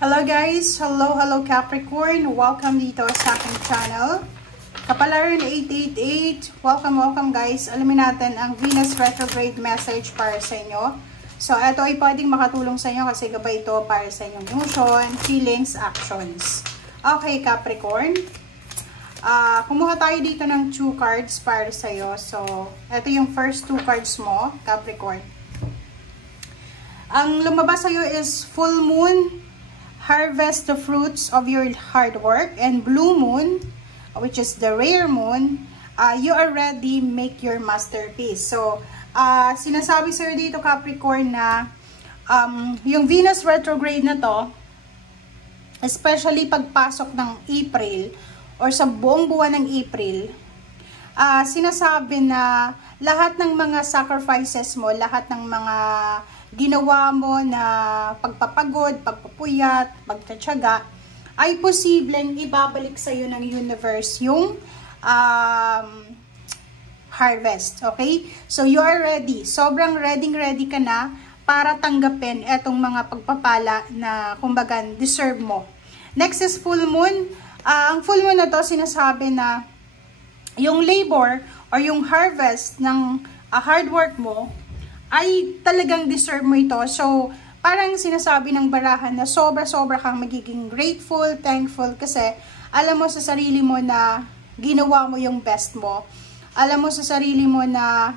Hello guys! Hello Capricorn! Welcome dito sa aking channel. Kapalaran 888, welcome guys. Alamin natin ang Venus retrograde message para sa inyo. So, ito ay pwedeng makatulong sa inyo kasi gabay ito para sa inyong emotion, feelings, actions. Okay Capricorn, kumuha tayo dito ng 2 cards para sa iyo. So, ito yung first 2 cards mo, Capricorn. Ang lumabas sa iyo is full moon, harvest the fruits of your hard work, and blue moon, which is the rare moon, you are ready, make your masterpiece. So, sinasabi sa'yo dito Capricorn na yung Venus retrograde na to, especially pagpasok ng April or sa buong buwan ng April, sinasabi na lahat ng mga sacrifices mo, lahat ng mga ginawa mo na pagpapagod, pagpupuyat, pagtatyaga, ay posibleng ibabalik sa iyo ng universe yung harvest. Okay? So, you are ready. Sobrang ready ka na para tanggapin etong mga pagpapala na kumbaga deserve mo. Next is full moon. Ang full moon na to, sinasabi na yung labor or yung harvest ng hard work mo ay talagang deserve mo ito. So, parang sinasabi ng barahan na sobra-sobra kang magiging grateful, thankful kasi alam mo sa sarili mo na ginawa mo yung best mo. Alam mo sa sarili mo na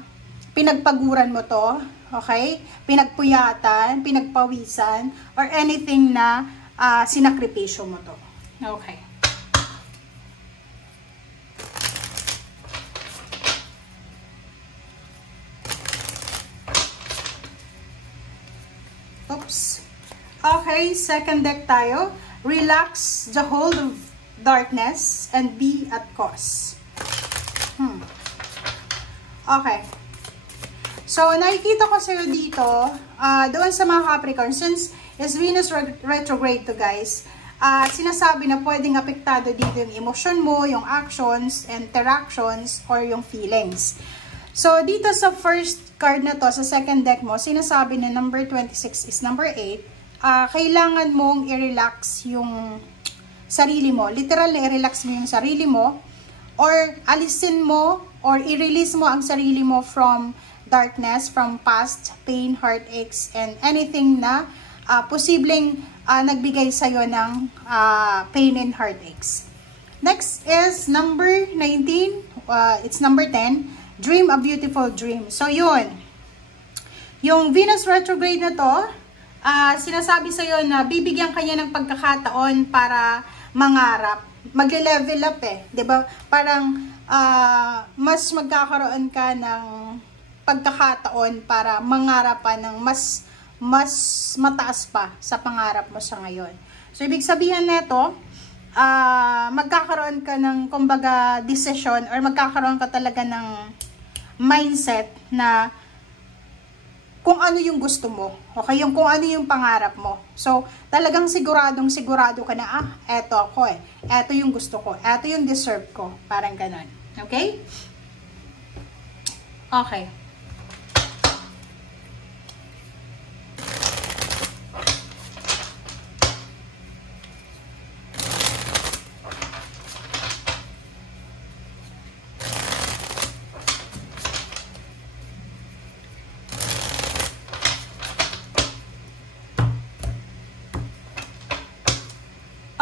pinagpaguran mo to, okay? Pinagpuyatan, pinagpawisan, or anything na sinakripisyo mo to. Okay. Oops. Okay, second deck tayo. Relax the hold of darkness and be at cause. Okay. So, nakikita ko sa'yo dito, doon sa mga Capricorn, since is Venus retrograde to guys, sinasabi na pwedeng apektado dito yung emotion mo, yung actions, interactions, or yung feelings. So, dito sa first card na to, sa second deck mo, sinasabi na number 26 is number 8. Kailangan mong i-relax yung sarili mo. Literal na i-relax mo yung sarili mo. Or alisin mo or i-release mo ang sarili mo from darkness, from past, pain, heartaches, and anything na posibleng nagbigay sa'yo ng pain and heartaches. Next is number 19. It's number 10. Dream a beautiful dream. So, yun. Yung Venus retrograde na to, sinasabi sa'yo na bibigyan kanya ng pagkakataon para mangarap. Magle-level up eh. 'Di ba? Parang mas magkakaroon ka ng pagkakataon para mangarap pa ng mas mataas pa sa pangarap mo sa ngayon. So, ibig sabihin nito, magkakaroon ka ng kumbaga decision or magkakaroon ka talaga ng mindset na kung ano yung gusto mo, okay, yung kung ano yung pangarap mo. So, talagang sigurado ka na, eto ako eh, eto yung gusto ko, eto yung deserve ko, parang ganon. Okay? Okay.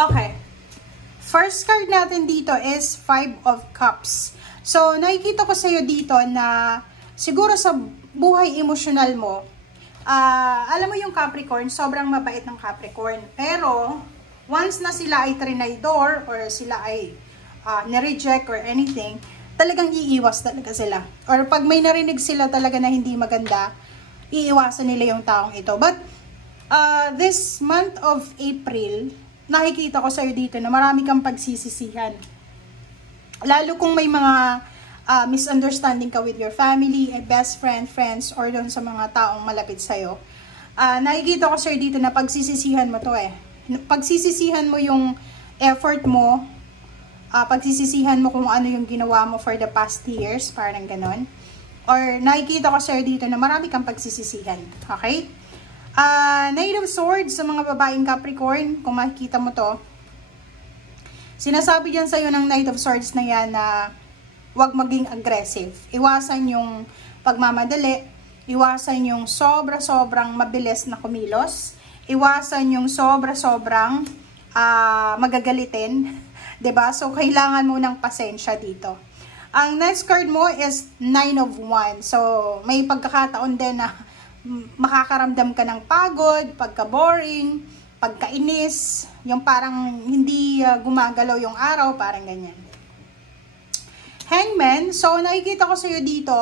Okay. First card natin dito is 5 of Cups. So, nakikita ko sa'yo dito na siguro sa buhay emosyonal mo, alam mo yung Capricorn, sobrang mabait ng Capricorn. Pero, once na sila ay trinidor or sila ay nireject or anything, talagang iiwas talaga sila. Or pag may narinig sila talaga na hindi maganda, iiwasan nila yung taong ito. But, this month of April, nakikita ko sa'yo dito na marami kang pagsisisihan. Lalo kung may mga misunderstanding ka with your family, best friend, friends, or doon sa mga taong malapit sa'yo. Nakikita ko sa'yo dito na pagsisisihan mo to eh. Pagsisisihan mo yung effort mo, pagsisisihan mo kung ano yung ginawa mo for the past years, parang ganon. Or nakikita ko sa'yo dito na marami kang pagsisisihan. Okay? Knight of Swords sa mga babaeng Capricorn, kung makikita mo to, sinasabi dyan sa'yo ng Knight of Swords na yan na huwag maging aggressive. Iwasan yung pagmamadali, iwasan yung sobra-sobrang mabilis na kumilos, iwasan yung sobra-sobrang magagalitin, 'di ba? So, kailangan mo ng pasensya dito. Ang next card mo is 9 of Wands. So, may pagkakataon din na makakaramdam ka ng pagod, pagka-boring, pagkainis, yung parang hindi gumagalaw yung araw, parang ganyan. Hangman, so nakikita ko sa'yo dito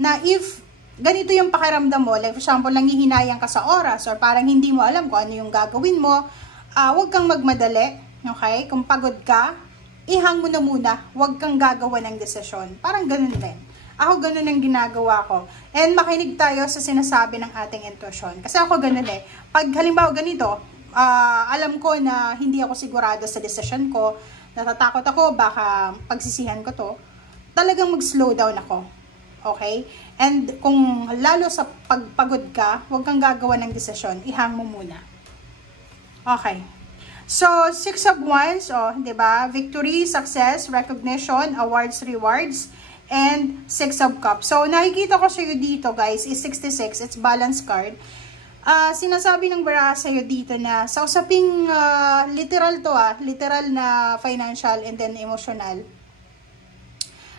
na if ganito yung pakiramdam mo, like for example, nanghihinayang ka sa oras or parang hindi mo alam kung ano yung gagawin mo, huwag kang magmadali, okay? Kung pagod ka, ihang mo na muna, huwag kang gagawa ng desisyon. Parang ganun din. Ako ganun ang ginagawa ko. And makinig tayo sa sinasabi ng ating intuition. Kasi ako ganun eh. Pag halimbawa ganito, alam ko na hindi ako sigurado sa desisyon ko, natatakot ako, baka pagsisihan ko to, talagang mag-slow down ako. Okay? And kung lalo sa pagpagod ka, huwag kang gagawa ng desisyon, ihang mo muna. Okay. So, 6 of Wands, diba? Victory, success, recognition, awards, rewards, and 6 of Cups. So, nakikita ko sa iyo dito, guys, is 66. It's balance card. Sinasabi ng baraha sa iyo dito na sa usaping literal to, literal na financial and then emotional.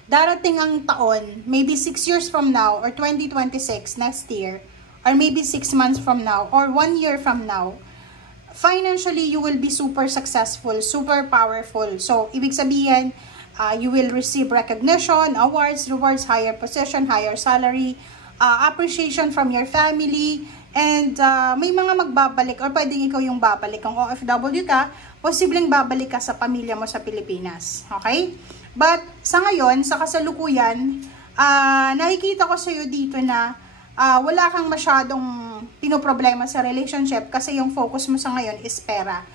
Darating ang taon, maybe 6 years from now, or 2026, next year, or maybe 6 months from now, or 1 year from now, financially, you will be super successful, super powerful. So, ibig sabihin, you will receive recognition, awards, rewards, higher position, higher salary, appreciation from your family, and may mga magbabalik, or pwedeng ikaw yung babalik. Kung OFW ka, posibleng babalik ka sa pamilya mo sa Pilipinas. Okay? But, sa ngayon, sa kasalukuyan, nakikita ko sa iyo dito na wala kang masyadong pinoproblema sa relationship kasi yung focus mo sa ngayon is pera.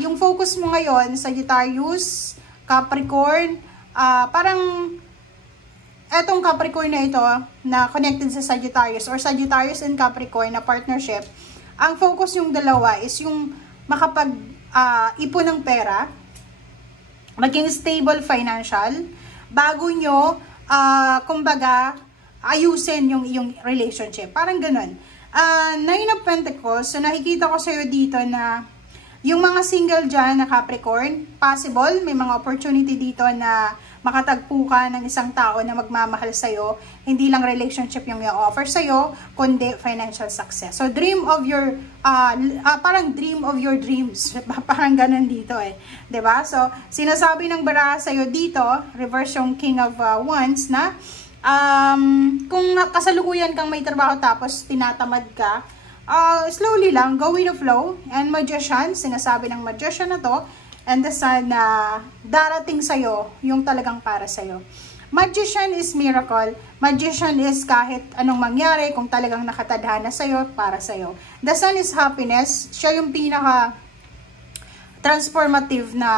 Yung focus mo ngayon, Sagittarius, Capricorn, parang etong Capricorn na ito na connected sa Sagittarius or Sagittarius and Capricorn na partnership, ang focus yung dalawa is yung makapag-ipon ng pera, maging stable financial, bago nyo, kumbaga, ayusin yung iyong relationship. Parang ganun. 9 of Pentacles, so nakikita ko sa'yo dito na yung mga single dyan na Capricorn, possible, may mga opportunity dito na makatagpo ka ng isang tao na magmamahal sa'yo. Hindi lang relationship yung i-offer sa'yo, kundi financial success. So, dream of your, parang dream of your dreams. Parang ganun dito eh. 'Di ba? So, sinasabi ng baraha sa'yo dito, reverse yung King of Wands na, kung kasalukuyan kang may trabaho tapos tinatamad ka, slowly lang, go with the flow. And Magician, sinasabi ng Magician na to, and the Sun na darating sa'yo, yung talagang para sa'yo. Magician is miracle. Magician is kahit anong mangyari, kung talagang nakatadhana sa'yo, para sa'yo. The Sun is happiness. Siya yung pinaka transformative na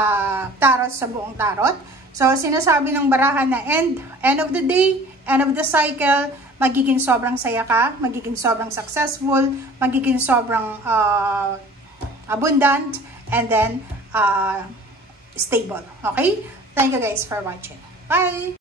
tarot sa buong tarot. So, sinasabi ng baraha na end of the day, end of the cycle, magiging sobrang saya ka, magiging sobrang successful, magiging sobrang abundant, and then stable. Okay? Thank you guys for watching. Bye!